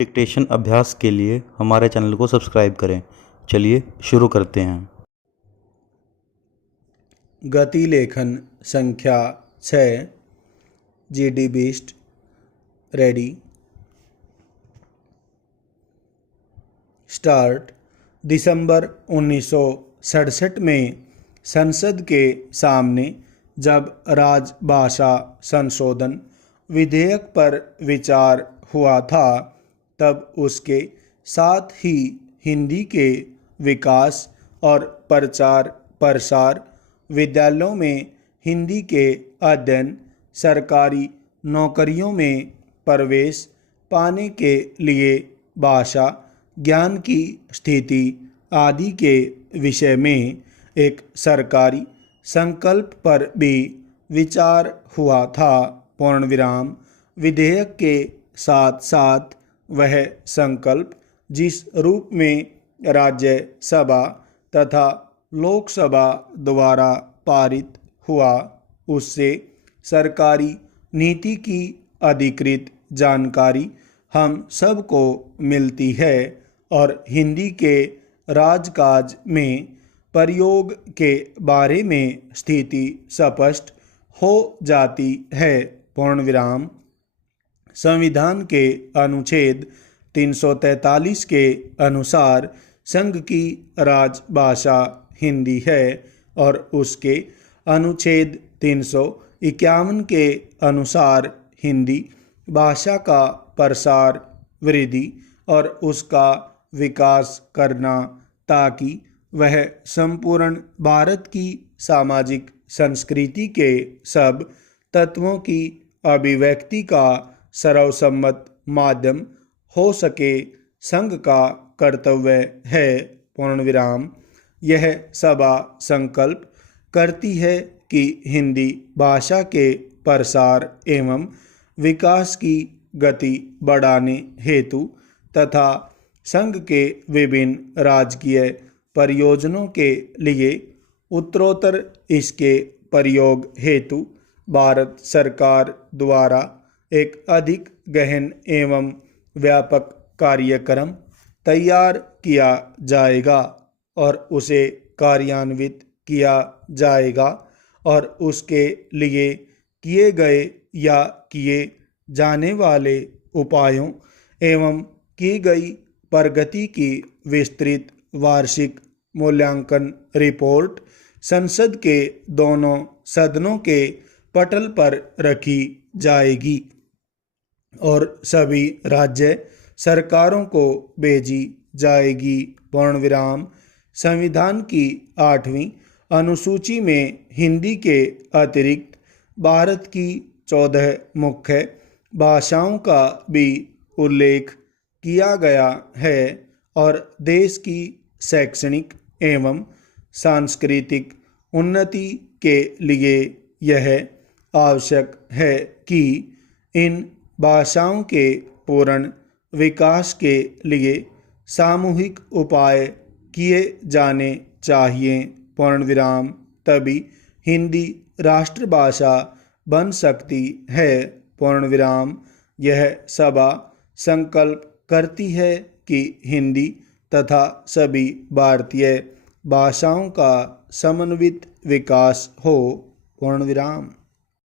Dictation अभ्यास के लिए हमारे चैनल को सब्सक्राइब करें। चलिए शुरू करते हैं। गति लेखन संख्या 6 GD बीस्ट रेडी स्टार्ट। दिसंबर 1967 में संसद के सामने जब राजभाषा संशोधन विधेयक पर विचार हुआ था, तब उसके साथ ही हिंदी के विकास और प्रचार प्रसार, विद्यालयों में हिंदी के अध्ययन, सरकारी नौकरियों में प्रवेश पाने के लिए भाषा ज्ञान की स्थिति आदि के विषय में एक सरकारी संकल्प पर भी विचार हुआ था। पूर्णविराम। विधेयक के साथ साथ वह संकल्प जिस रूप में राज्यसभा तथा लोकसभा द्वारा पारित हुआ, उससे सरकारी नीति की अधिकृत जानकारी हम सबको मिलती है और हिंदी के राजकाज में प्रयोग के बारे में स्थिति स्पष्ट हो जाती है। पूर्णविराम। संविधान के अनुच्छेद 343 के अनुसार संघ की राजभाषा हिंदी है और उसके अनुच्छेद 351 के अनुसार हिंदी भाषा का प्रसार, वृद्धि और उसका विकास करना, ताकि वह संपूर्ण भारत की सामाजिक संस्कृति के सब तत्वों की अभिव्यक्ति का सर्वसम्मत माध्यम हो सके, संघ का कर्तव्य है। पूर्णविराम। यह सभा संकल्प करती है कि हिंदी भाषा के प्रसार एवं विकास की गति बढ़ाने हेतु तथा संघ के विभिन्न राजकीय परियोजनों के लिए उत्तरोत्तर इसके प्रयोग हेतु भारत सरकार द्वारा एक अधिक गहन एवं व्यापक कार्यक्रम तैयार किया जाएगा और उसे कार्यान्वित किया जाएगा और उसके लिए किए गए या किए जाने वाले उपायों एवं की गई प्रगति की विस्तृत वार्षिक मूल्यांकन रिपोर्ट संसद के दोनों सदनों के पटल पर रखी जाएगी और सभी राज्य सरकारों को भेजी जाएगी। पूर्णविराम। संविधान की 8वीं अनुसूची में हिंदी के अतिरिक्त भारत की 14 मुख्य भाषाओं का भी उल्लेख किया गया है और देश की शैक्षणिक एवं सांस्कृतिक उन्नति के लिए यह आवश्यक है कि इन भाषाओं के पूर्ण विकास के लिए सामूहिक उपाय किए जाने चाहिए। पूर्णविराम। तभी हिंदी राष्ट्रभाषा बन सकती है। पूर्णविराम। यह सभा संकल्प करती है कि हिंदी तथा सभी भारतीय भाषाओं का समन्वित विकास हो। पूर्णविराम।